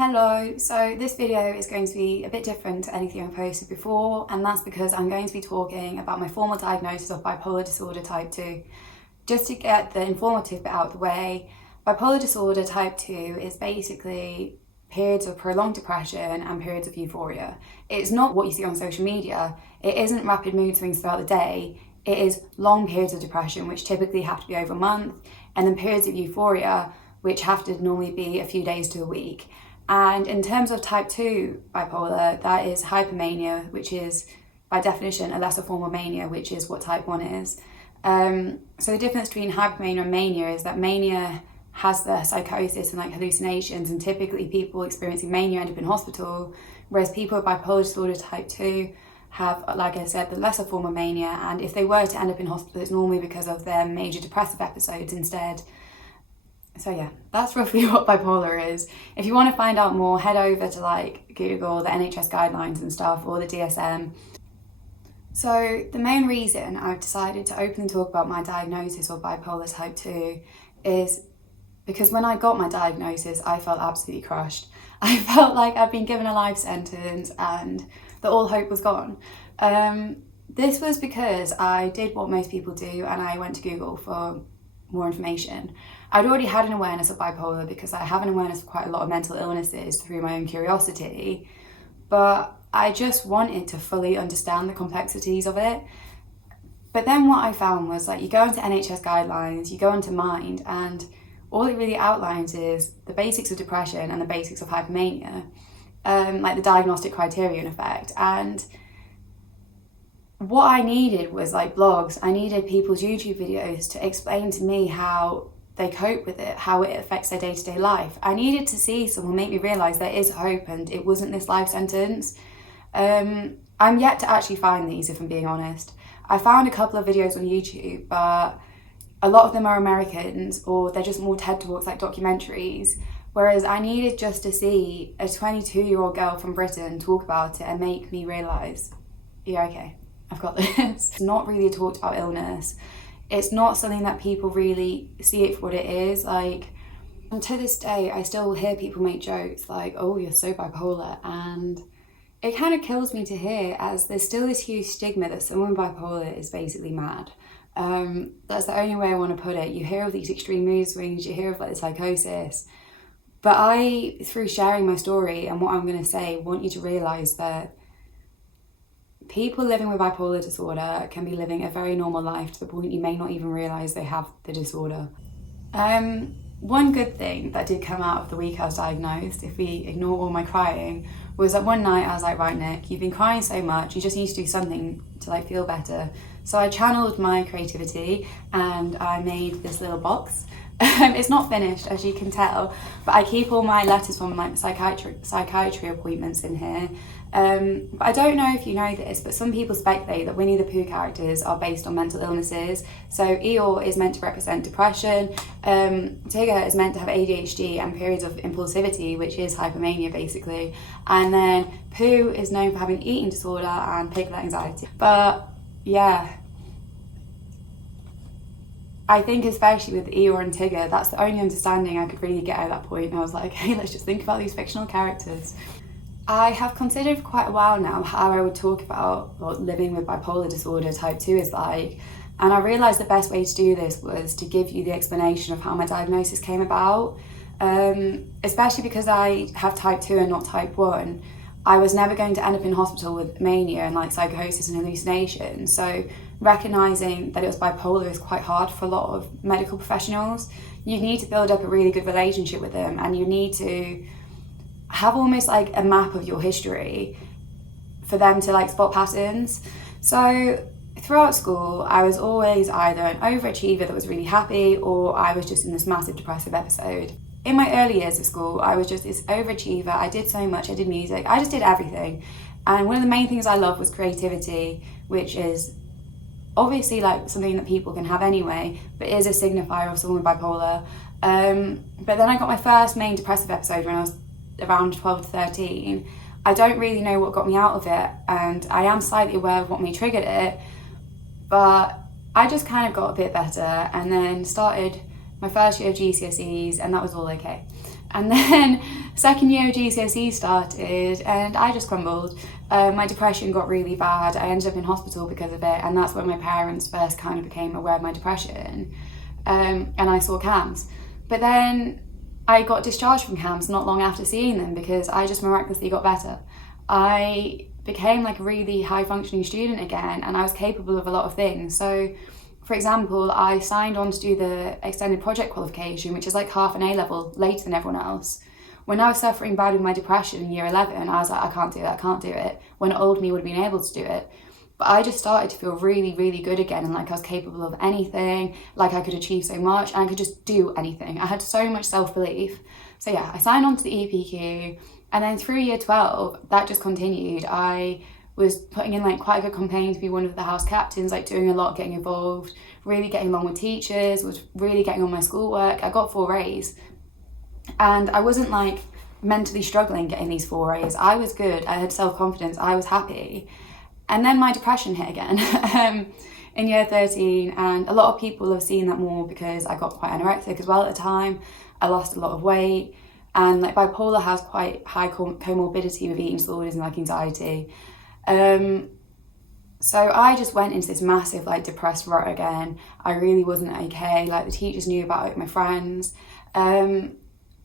Hello, so this video is going to be a bit different to anything I've posted before, and that's because I'm going to be talking about my formal diagnosis of bipolar disorder type 2. Just to get the informative bit out of the way, bipolar disorder type 2 is basically periods of prolonged depression and periods of euphoria. It's not what you see on social media. It isn't rapid mood swings throughout the day. It is long periods of depression, which typically have to be over a month, and then periods of euphoria, which have to normally be a few days to a week. And in terms of type 2 bipolar, that is hypermania, which is by definition a lesser form of mania, which is what type 1 is. So the difference between hypermania and mania is that mania has the psychosis and hallucinations, and typically people experiencing mania end up in hospital, whereas people with bipolar disorder type 2 have, like I said, the lesser form of mania, and if they were to end up in hospital, it's normally because of their major depressive episodes instead. So yeah, that's roughly what bipolar is. If you want to find out more, head over to Google the NHS guidelines and stuff, or the DSM. So the main reason I've decided to openly talk about my diagnosis of bipolar type 2 is because when I got my diagnosis, I felt absolutely crushed. I felt like I'd been given a life sentence and that all hope was gone. This was because I did what most people do, and I went to Google for more information. I'd already had an awareness of bipolar because I have an awareness of quite a lot of mental illnesses through my own curiosity, but I just wanted to fully understand the complexities of it. But then what I found was you go into NHS guidelines, you go into Mind, and all it really outlines is the basics of depression and the basics of hypomania, the diagnostic criteria in effect. And what I needed was blogs. I needed people's YouTube videos to explain to me how they cope with it, how it affects their day-to-day life. I needed to see someone make me realise there is hope and it wasn't this life sentence. I'm yet to actually find these, if I'm being honest. I found a couple of videos on YouTube, but a lot of them are Americans, or they're just more TED Talks, documentaries. Whereas I needed just to see a 22-year-old girl from Britain talk about it and make me realise, yeah, okay, I've got this. It's not really talked about illness. It's not something that people really see it for what it is. And to this day, I still hear people make jokes like, oh, you're so bipolar. And it kind of kills me to hear, as there's still this huge stigma that someone bipolar is basically mad. That's the only way I want to put it. You hear of these extreme mood swings, you hear of the psychosis. But I, through sharing my story and what I'm going to say, want you to realise that people living with bipolar disorder can be living a very normal life to the point you may not even realise they have the disorder. One good thing that did come out of the week I was diagnosed, if we ignore all my crying, was that one night I was like, right, Nick, you've been crying so much, you just need to do something to feel better. So I channeled my creativity and I made this little box. It's not finished, as you can tell, but I keep all my letters from psychiatry appointments in here. But I don't know if you know this, but some people speculate that Winnie the Pooh characters are based on mental illnesses. So Eeyore is meant to represent depression, Tigger is meant to have ADHD and periods of impulsivity, which is hypomania basically, and then Pooh is known for having eating disorder and piglet anxiety. But yeah, I think especially with Eeyore and Tigger, that's the only understanding I could really get at that point. And I was like, okay, let's just think about these fictional characters. I have considered for quite a while now how I would talk about what living with bipolar disorder type 2 is like. And I realised the best way to do this was to give you the explanation of how my diagnosis came about. Especially because I have type 2 and not type 1. I was never going to end up in hospital with mania and psychosis and hallucinations. So recognising that it was bipolar is quite hard for a lot of medical professionals. You need to build up a really good relationship with them, and you need to have almost a map of your history for them to spot patterns. So throughout school, I was always either an overachiever that was really happy, or I was just in this massive depressive episode. In my early years of school, I was just this overachiever. I did so much, I did music, I just did everything. And one of the main things I loved was creativity, which is obviously something that people can have anyway, but is a signifier of someone with bipolar. But then I got my first main depressive episode when I was around 12 to 13. I don't really know what got me out of it, and I am slightly aware of what may triggered it, but I just kind of got a bit better and then started my first year of GCSEs, and that was all okay. And then Second year of GCSE started and I just crumbled. My depression got really bad. I ended up in hospital because of it, and that's when my parents first kind of became aware of my depression. And I saw CAMHS. But then I got discharged from CAMHS not long after seeing them because I just miraculously got better. I became like a really high functioning student again, and I was capable of a lot of things. So for example, I signed on to do the extended project qualification, which is like half an A-level later than everyone else. When I was suffering bad with my depression in year 11, I was like, I can't do it. When old me would have been able to do it. But I just started to feel really, really good again, and like I was capable of anything, like I could achieve so much, and I could just do anything. I had so much self-belief. So yeah, I signed on to the EPQ, and then through year 12, that just continued. I was putting in like quite a good campaign to be one of the house captains, like doing a lot, getting involved, really getting along with teachers, was really getting on my schoolwork. I got 4 A's. And I wasn't like mentally struggling getting these 4 A's. I was good, I had self-confidence, I was happy. And then my depression hit again in year 13, and a lot of people have seen that more because I got quite anorexic as well at the time. I lost a lot of weight, and like bipolar has quite high comorbidity with eating disorders and like anxiety. So I just went into this massive like depressed rut again. I really wasn't okay. Like the teachers knew about it, my friends.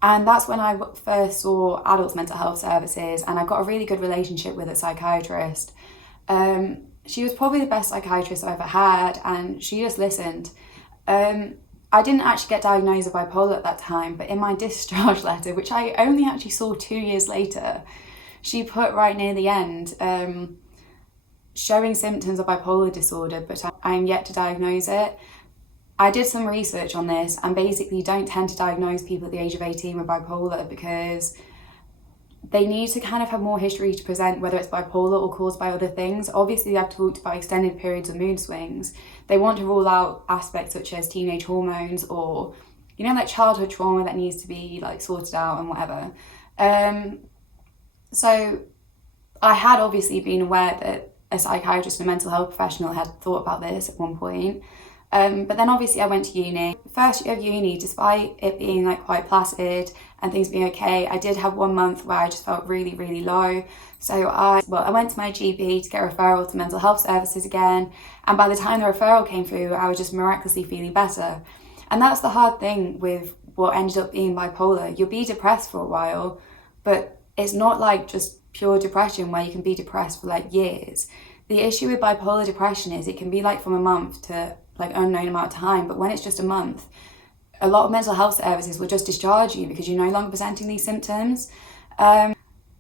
And that's when I first saw adults mental health services, and I got a really good relationship with a psychiatrist. She was probably the best psychiatrist I've ever had, and she just listened. I didn't actually get diagnosed with bipolar at that time, but in my discharge letter, which I only actually saw 2 years later, she put right near the end, showing symptoms of bipolar disorder, but I'm yet to diagnose it. I did some research on this, and basically don't tend to diagnose people at the age of 18 with bipolar because they need to kind of have more history to present, whether it's bipolar or caused by other things. Obviously, I've talked about extended periods of mood swings. They want to rule out aspects such as teenage hormones or, you know, like childhood trauma that needs to be like sorted out and whatever. So I had obviously been aware that a psychiatrist and a mental health professional had thought about this at one point. But then obviously I went to uni. First year of uni, despite it being like quite placid and things being okay, I did have 1 month where I just felt really, really low. So I went to my GP to get a referral to mental health services again. And by the time the referral came through, I was just miraculously feeling better. And that's the hard thing with what ended up being bipolar. You'll be depressed for a while, but it's not like just pure depression where you can be depressed for like years. The issue with bipolar depression is it can be like from a month to like unknown amount of time, but when it's just a month, a lot of mental health services will just discharge you because you're no longer presenting these symptoms.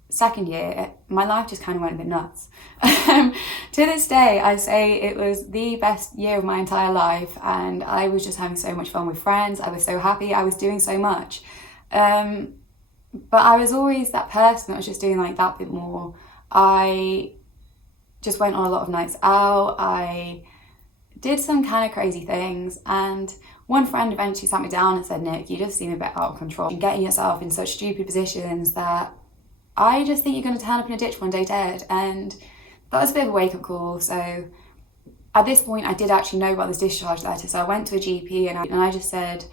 Second year, my life just kind of went a bit nuts. To this day, I say it was the best year of my entire life, and I was just having so much fun with friends. I was so happy, I was doing so much. But I was always that person that was just doing like that bit more. I just went on a lot of nights out. I did some kind of crazy things, and one friend eventually sat me down and said, Nick, you just seem a bit out of control. You're getting yourself in such stupid positions that I just think you're going to turn up in a ditch one day dead. And that was a bit of a wake-up call. So at this point, I did actually know about this discharge letter. So I went to a GP and I just said,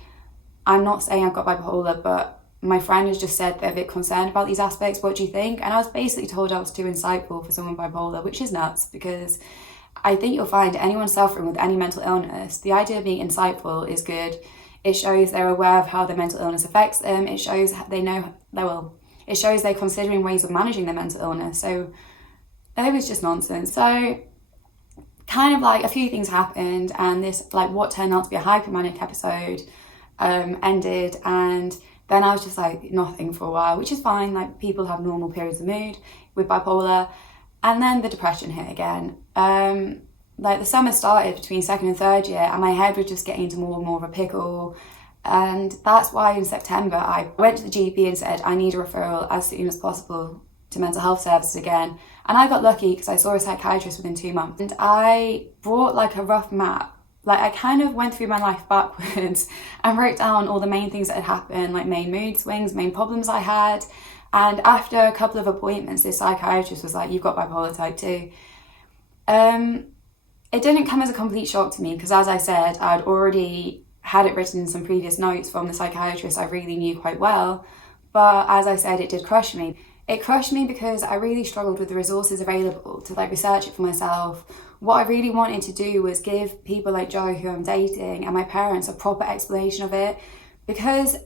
I'm not saying I've got bipolar, but my friend has just said they're a bit concerned about these aspects. What do you think? And I was basically told I was too insightful for someone bipolar, which is nuts because I think you'll find anyone suffering with any mental illness, the idea of being insightful is good. It shows they're aware of how their mental illness affects them. It shows they know, it shows they're considering ways of managing their mental illness. So it was just nonsense. So kind of like a few things happened, and this like what turned out to be a hypomanic episode ended, and then I was just like nothing for a while, which is fine. Like people have normal periods of mood with bipolar. And then the depression hit again. Like the summer started between second and third year, and my head was just getting into more and more of a pickle. And that's why in September I went to the GP and said I need a referral as soon as possible to mental health services again. And I got lucky because I saw a psychiatrist within 2 months. And I brought like a rough map. Like I kind of went through my life backwards and wrote down all the main things that had happened, like main mood swings, main problems I had. And after a couple of appointments, this psychiatrist was like, you've got bipolar type 2. It didn't come as a complete shock to me because, as I said, I'd already had it written in some previous notes from the psychiatrist I really knew quite well. But as I said, it did crush me. It crushed me because I really struggled with the resources available to like research it for myself. What I really wanted to do was give people like Joe, who I'm dating, and my parents a proper explanation of it. Because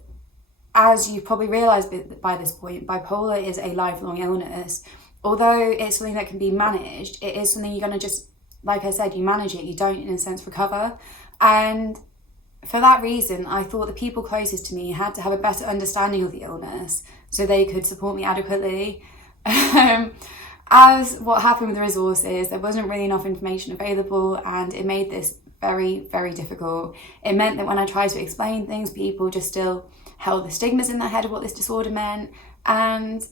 as you've probably realised by this point, bipolar is a lifelong illness. Although it's something that can be managed, it is something you're going to just, like I said, you manage it, you don't in a sense recover. And for that reason, I thought the people closest to me had to have a better understanding of the illness so they could support me adequately. As what happened with the resources, there wasn't really enough information available, and it made this very, very difficult. It meant that when I tried to explain things, people just still held the stigmas in their head of what this disorder meant, and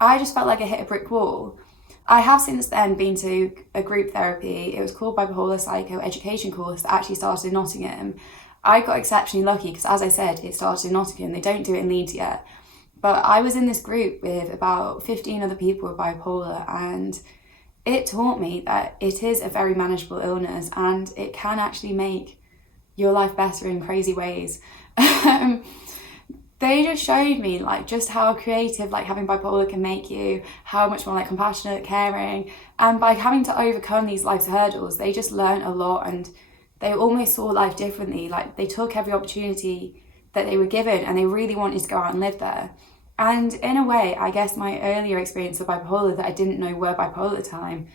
I just felt like I hit a brick wall. I have since then been to a group therapy. It was called Bipolar Psycho Education course that actually started in Nottingham. I got exceptionally lucky because, as I said, it started in Nottingham. They don't do it in Leeds yet. But I was in this group with about 15 other people with bipolar, and it taught me that it is a very manageable illness and it can actually make your life better in crazy ways. They just showed me like just how creative like having bipolar can make you, how much more like compassionate, caring, and by having to overcome these life's hurdles, they just learned a lot, and they almost saw life differently. Like they took every opportunity that they were given and they really wanted to go out and live there. And in a way, I guess my earlier experience of bipolar that I didn't know were bipolar at the time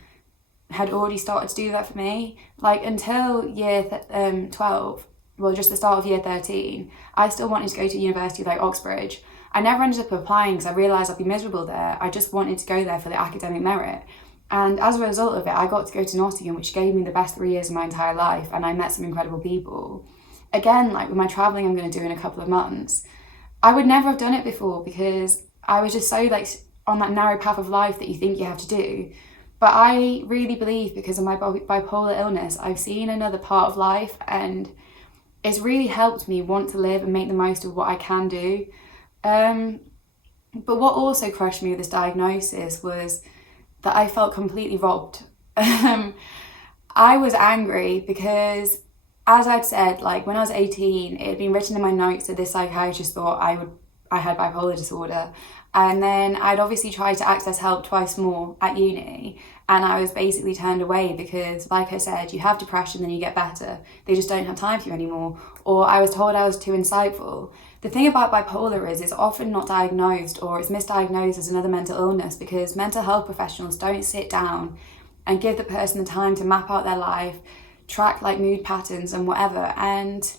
had already started to do that for me. Like until year 12, well, just the start of year 13, I still wanted to go to university like Oxbridge. I never ended up applying because I realised I'd be miserable there. I just wanted to go there for the academic merit. And as a result of it, I got to go to Nottingham, which gave me the best 3 years of my entire life, and I met some incredible people. Again, like with my travelling I'm going to do in a couple of months, I would never have done it before because I was just so like on that narrow path of life that you think you have to do. But I really believe because of my bipolar illness, I've seen another part of life, and it's really helped me want to live and make the most of what I can do. But what also crushed me with this diagnosis was that I felt completely robbed. I was angry because, as I'd said, like when I was 18, it had been written in my notes that this psychiatrist thought I had bipolar disorder. And then I'd obviously tried to access help twice more at uni, and I was basically turned away because, like I said, you have depression, then you get better. They just don't have time for you anymore. Or I was told I was too insightful. The thing about bipolar is it's often not diagnosed, or it's misdiagnosed as another mental illness because mental health professionals don't sit down and give the person the time to map out their life, track like mood patterns and whatever. And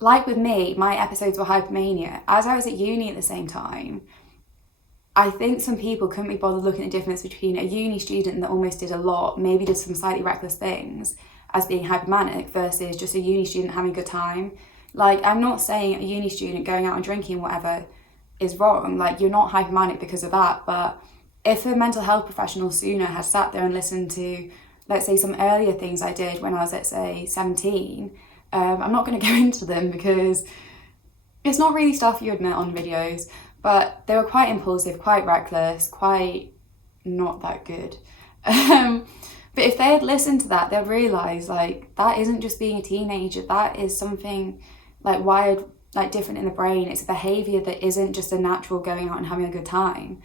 like with me, my episodes were hypomania. As I was at uni at the same time, I think some people couldn't be bothered looking at the difference between a uni student that almost did a lot, maybe did some slightly reckless things, as being hypomanic versus just a uni student having a good time. Like, I'm not saying a uni student going out and drinking whatever is wrong. Like, you're not hypomanic because of that. But if a mental health professional sooner had sat there and listened to, let's say, some earlier things I did when I was, let's say, 17, I'm not going to go into them because it's not really stuff you admit on videos. But they were quite impulsive, quite reckless, quite not that good. But if they had listened to that, they'd realise, like, that isn't just being a teenager. That is something, like, wired, like, different in the brain. It's a behaviour that isn't just a natural going out and having a good time.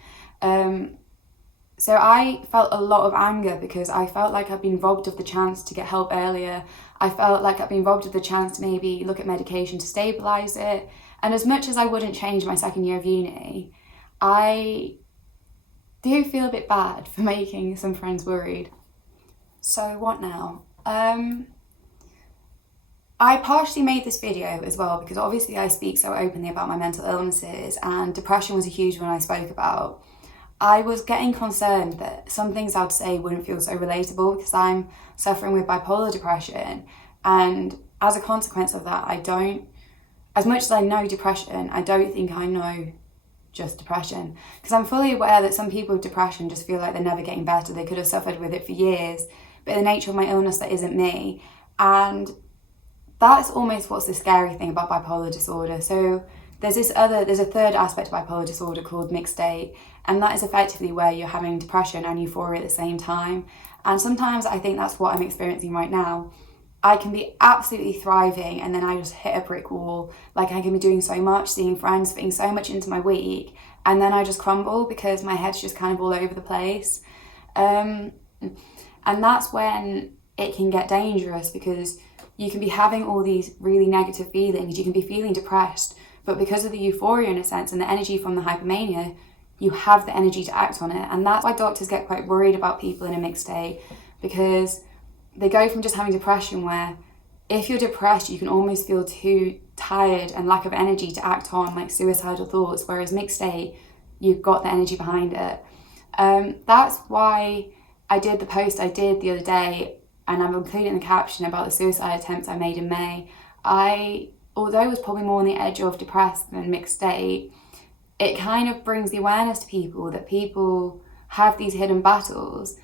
So I felt a lot of anger because I felt like I'd been robbed of the chance to get help earlier. I felt like I'd been robbed of the chance to maybe look at medication to stabilise it. And as much as I wouldn't change my second year of uni, I do feel a bit bad for making some friends worried. So what now? I partially made this video as well because obviously I speak so openly about my mental illnesses, and depression was a huge one I spoke about. I was getting concerned that some things I'd say wouldn't feel so relatable because I'm suffering with bipolar depression, and as a consequence of that, as much as I know depression, I don't think I know just depression. Because I'm fully aware that some people with depression just feel like they're never getting better. They could have suffered with it for years, but the nature of my illness, that isn't me. And that's almost what's the scary thing about bipolar disorder. So there's a third aspect of bipolar disorder called mixed state, and that is effectively where you're having depression and euphoria at the same time. And sometimes I think that's what I'm experiencing right now. I can be absolutely thriving and then I just hit a brick wall. Like I can be doing so much, seeing friends, fitting so much into my week, and then I just crumble because my head's just kind of all over the place. And that's when it can get dangerous, because you can be having all these really negative feelings, you can be feeling depressed, but because of the euphoria in a sense and the energy from the hypomania, you have the energy to act on it. And that's why doctors get quite worried about people in a mixed state, because they go from just having depression where if you're depressed you can almost feel too tired and lack of energy to act on like suicidal thoughts, whereas mixed state, you've got the energy behind it. That's why I did the post I did the other day, and I'm including the caption about the suicide attempts I made in May. Although I was probably more on the edge of depressed than mixed state, it kind of brings the awareness to people that people have these hidden battles.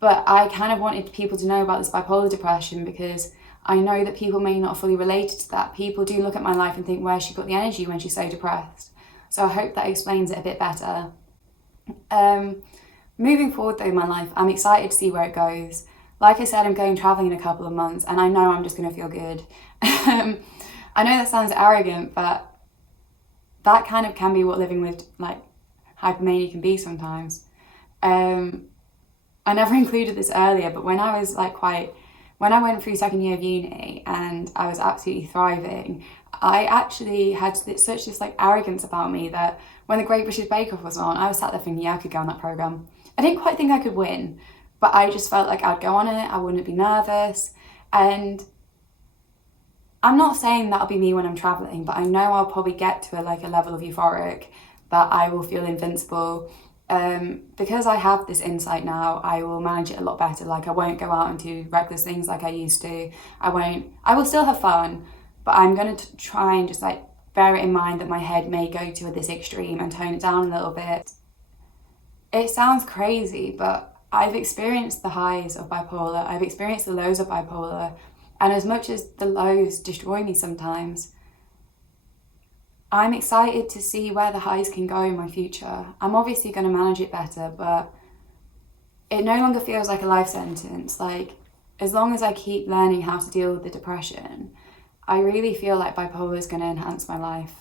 But I kind of wanted people to know about this bipolar depression, because I know that people may not fully relate to that. People do look at my life and think, where's she got the energy when she's so depressed? So I hope that explains it a bit better. Moving forward though in my life, I'm excited to see where it goes. Like I said, I'm going traveling in a couple of months and I know I'm just going to feel good. I know that sounds arrogant, but that kind of can be what living with like hypomania can be sometimes. I never included this earlier, but when I went through second year of uni and I was absolutely thriving, I actually had such this like arrogance about me that when the Great British Bake Off was on, I was sat there thinking, yeah, I could go on that programme. I didn't quite think I could win, but I just felt like I'd go on it, I wouldn't be nervous. And I'm not saying that'll be me when I'm travelling, but I know I'll probably get to a level of euphoric that I will feel invincible. Because I have this insight now, I will manage it a lot better. Like I won't go out and do reckless things like I used to. I will still have fun, but I'm going to try and just like bear it in mind that my head may go to this extreme and tone it down a little bit. It sounds crazy, but I've experienced the highs of bipolar, I've experienced the lows of bipolar, and as much as the lows destroy me sometimes, I'm excited to see where the highs can go in my future. I'm obviously going to manage it better, but it no longer feels like a life sentence. Like, as long as I keep learning how to deal with the depression, I really feel like bipolar is going to enhance my life.